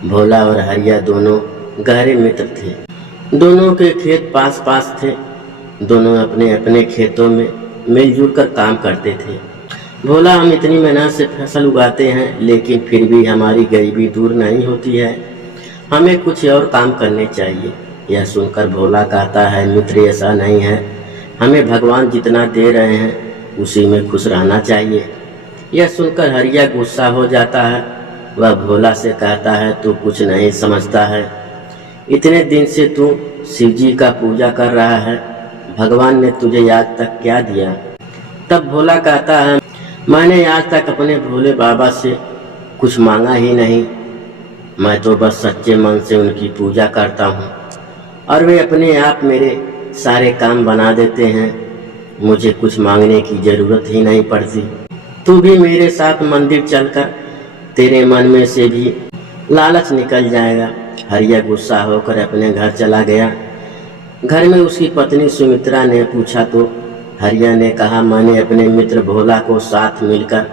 भोला और हरिया दोनों गहरे मित्र थे। दोनों के खेत पास पास थे। दोनों अपने अपने खेतों में मिलजुल कर काम करते थे। भोला, हम इतनी मेहनत से फसल उगाते हैं, लेकिन फिर भी हमारी गरीबी दूर नहीं होती है। हमें कुछ और काम करने चाहिए। यह सुनकर भोला कहता है, मित्र ऐसा नहीं है, हमें भगवान जितना दे रहे हैं उसी में खुश रहना चाहिए। यह सुनकर हरिया गुस्सा हो जाता है। वह भोला से कहता है, तू कुछ नहीं समझता है। इतने दिन से तू शिव जी का पूजा कर रहा है, भगवान ने तुझे आज तक क्या दिया? तब भोला कहता है, मैंने आज तक अपने भोले बाबा से कुछ मांगा ही नहीं। मैं तो बस सच्चे मन से उनकी पूजा करता हूँ और वे अपने आप मेरे सारे काम बना देते हैं। मुझे कुछ मांगने की जरूरत ही नहीं पड़ती। तू भी मेरे साथ मंदिर चलकर तेरे मन में से भी लालच निकल जाएगा। हरिया गुस्सा होकर अपने घर चला गया। घर में उसकी पत्नी सुमित्रा ने पूछा तो हरिया ने कहा, मैंने अपने मित्र भोला को साथ मिलकर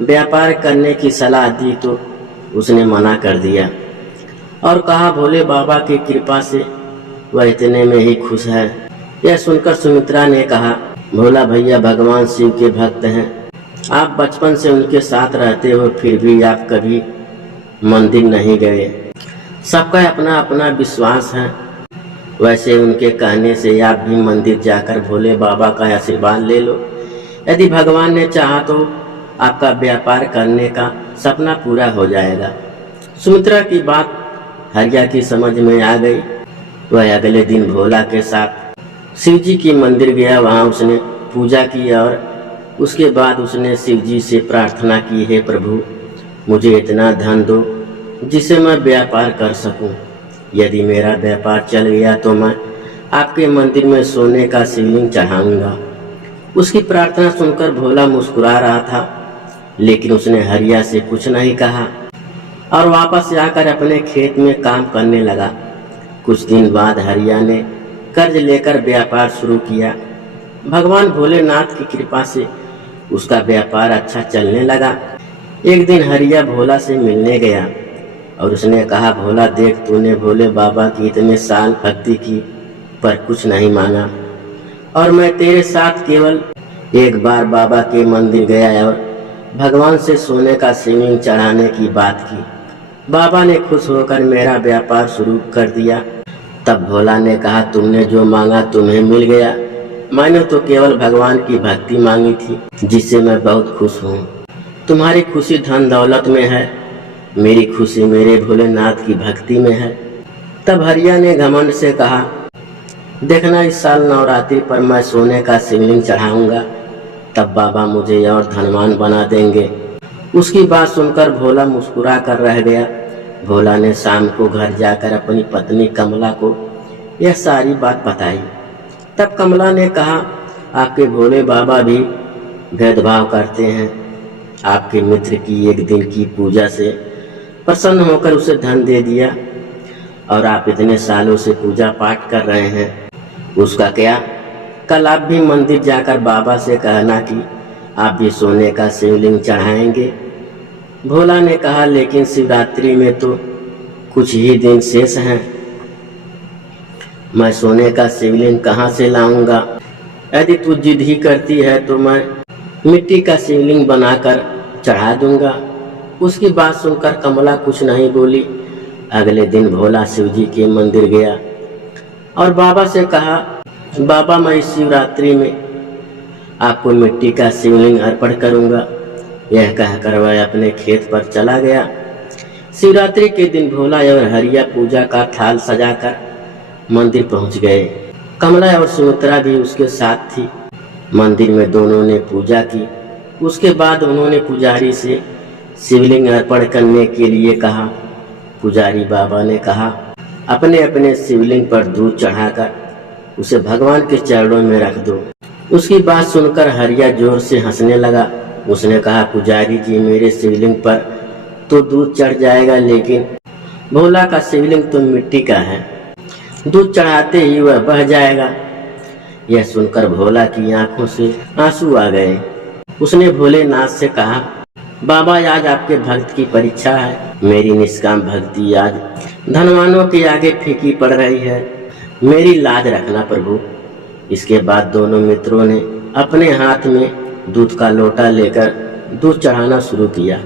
व्यापार करने की सलाह दी तो उसने मना कर दिया और कहा, भोले बाबा की कृपा से वह इतने में ही खुश है। यह सुनकर सुमित्रा ने कहा, भोला भैया भगवान शिव के भक्त हैं। आप बचपन से उनके साथ रहते हो, फिर भी आप कभी मंदिर नहीं गए। सबका अपना अपना विश्वास है। वैसे उनके कहने से आप भी मंदिर जाकर भोले बाबा का आशीर्वाद ले लो। यदि भगवान ने चाहा तो आपका व्यापार करने का सपना पूरा हो जाएगा। सुमित्रा की बात हरिया की समझ में आ गई। वह अगले दिन भोला के साथ शिव जी की मंदिर गया। वहाँ उसने पूजा की और उसके बाद उसने शिव जी से प्रार्थना की, हे प्रभु, मुझे इतना धन दो जिसे मैं व्यापार कर सकूं। यदि मेरा व्यापार चल गया तो मैं आपके मंदिर में सोने का शिवलिंग चढ़ाऊंगा। उसकी प्रार्थना सुनकर भोला मुस्कुरा रहा था, लेकिन उसने हरिया से कुछ नहीं कहा और वापस जाकर अपने खेत में काम करने लगा। कुछ दिन बाद हरिया ने कर्ज लेकर व्यापार शुरू किया। भगवान भोलेनाथ की कृपा से उसका व्यापार अच्छा चलने लगा। एक दिन हरिया भोला से मिलने गया और उसने कहा, भोला देख, तूने भोले बाबा की इतने साल भक्ति की पर कुछ नहीं मांगा और मैं तेरे साथ केवल एक बार बाबा के मंदिर गया और भगवान से सोने का शिवलिंग चढ़ाने की बात की। बाबा ने खुश होकर मेरा व्यापार शुरू कर दिया। तब भोला ने कहा, तुमने जो मांगा तुम्हें मिल गया। मैंने तो केवल भगवान की भक्ति मांगी थी, जिससे मैं बहुत खुश हूँ। तुम्हारी खुशी धन दौलत में है, मेरी खुशी मेरे भोलेनाथ की भक्ति में है। तब हरिया ने घमंड से कहा, देखना, इस साल नवरात्रि पर मैं सोने का शिवलिंग चढ़ाऊंगा, तब बाबा मुझे और धनवान बना देंगे। उसकी बात सुनकर भोला मुस्कुरा कर रह गया। भोला ने शाम को घर जाकर अपनी पत्नी कमला को यह सारी बात बताई। तब कमला ने कहा, आपके भोले बाबा भी भेदभाव करते हैं। आपके मित्र की एक दिन की पूजा से प्रसन्न होकर उसे धन दे दिया और आप इतने सालों से पूजा पाठ कर रहे हैं, उसका क्या? कल आप भी मंदिर जाकर बाबा से कहना कि आप भी सोने का शिवलिंग चढ़ाएंगे। भोला ने कहा, लेकिन शिवरात्रि में तो कुछ ही दिन शेष हैं, मैं सोने का शिवलिंग कहाँ से लाऊंगा? यदि तू जिद ही करती है तो मैं मिट्टी का शिवलिंग बनाकर चढ़ा दूंगा। उसकी बात सुनकर कमला कुछ नहीं बोली। अगले दिन भोला शिव जी के मंदिर गया और बाबा से कहा, बाबा, मैं इस शिवरात्रि में आपको मिट्टी का शिवलिंग अर्पण करूंगा। यह कहकर वह अपने खेत पर चला गया। शिवरात्रि के दिन भोला और हरिया पूजा का थाल सजाकर मंदिर पहुंच गए। कमला और सुमित्रा भी उसके साथ थी। मंदिर में दोनों ने पूजा की। उसके बाद उन्होंने पुजारी से शिवलिंग अर्पण करने के लिए कहा। पुजारी बाबा ने कहा, अपने अपने शिवलिंग पर दूध चढ़ाकर उसे भगवान के चरणों में रख दो। उसकी बात सुनकर हरिया जोर से हंसने लगा। उसने कहा, पुजारी जी, मेरे शिवलिंग पर तो दूध चढ़ जाएगा, लेकिन भोला का शिवलिंग तो मिट्टी का है, दूध चढ़ाते ही वह बह जाएगा। यह सुनकर भोला की आंखों से आंसू आ गए। उसने भोलेनाथ से कहा, बाबा आज आपके भक्त की परीक्षा है। मेरी निष्काम भक्ति आज धनवानों के आगे फीकी पड़ रही है। मेरी लाज रखना प्रभु। इसके बाद दोनों मित्रों ने अपने हाथ में दूध का लोटा लेकर दूध चढ़ाना शुरू किया।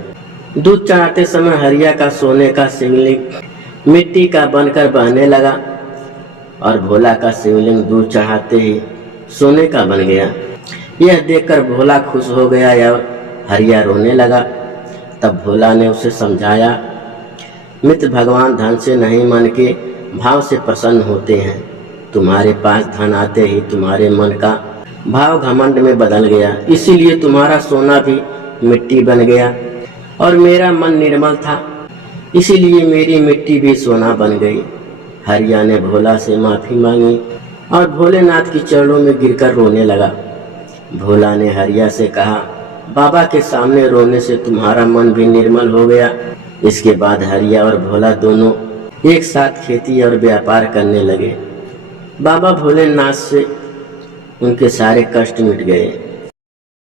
दूध चढ़ाते समय हरिया का सोने का शिवलिंग मिट्टी का बनकर बहने लगा और भोला का शिवलिंग दूध चढ़ाते ही सोने का बन गया। यह देखकर भोला खुश हो गया और हरिया रोने लगा। तब भोला ने उसे समझाया, मित्र भगवान धन से नहीं मन के भाव से प्रसन्न होते हैं। तुम्हारे पास धन आते ही तुम्हारे मन का भाव घमंड में बदल गया, इसीलिए तुम्हारा सोना भी मिट्टी बन गया और मेरा मन निर्मल था, इसीलिए मेरी मिट्टी भी सोना बन गई। हरिया ने भोला से माफी मांगी और भोलेनाथ की चरणों में गिरकर रोने लगा। भोला ने हरिया से कहा, बाबा के सामने रोने से तुम्हारा मन भी निर्मल हो गया। इसके बाद हरिया और भोला दोनों एक साथ खेती और व्यापार करने लगे। बाबा भोलेनाथ से उनके सारे कष्ट मिट गए।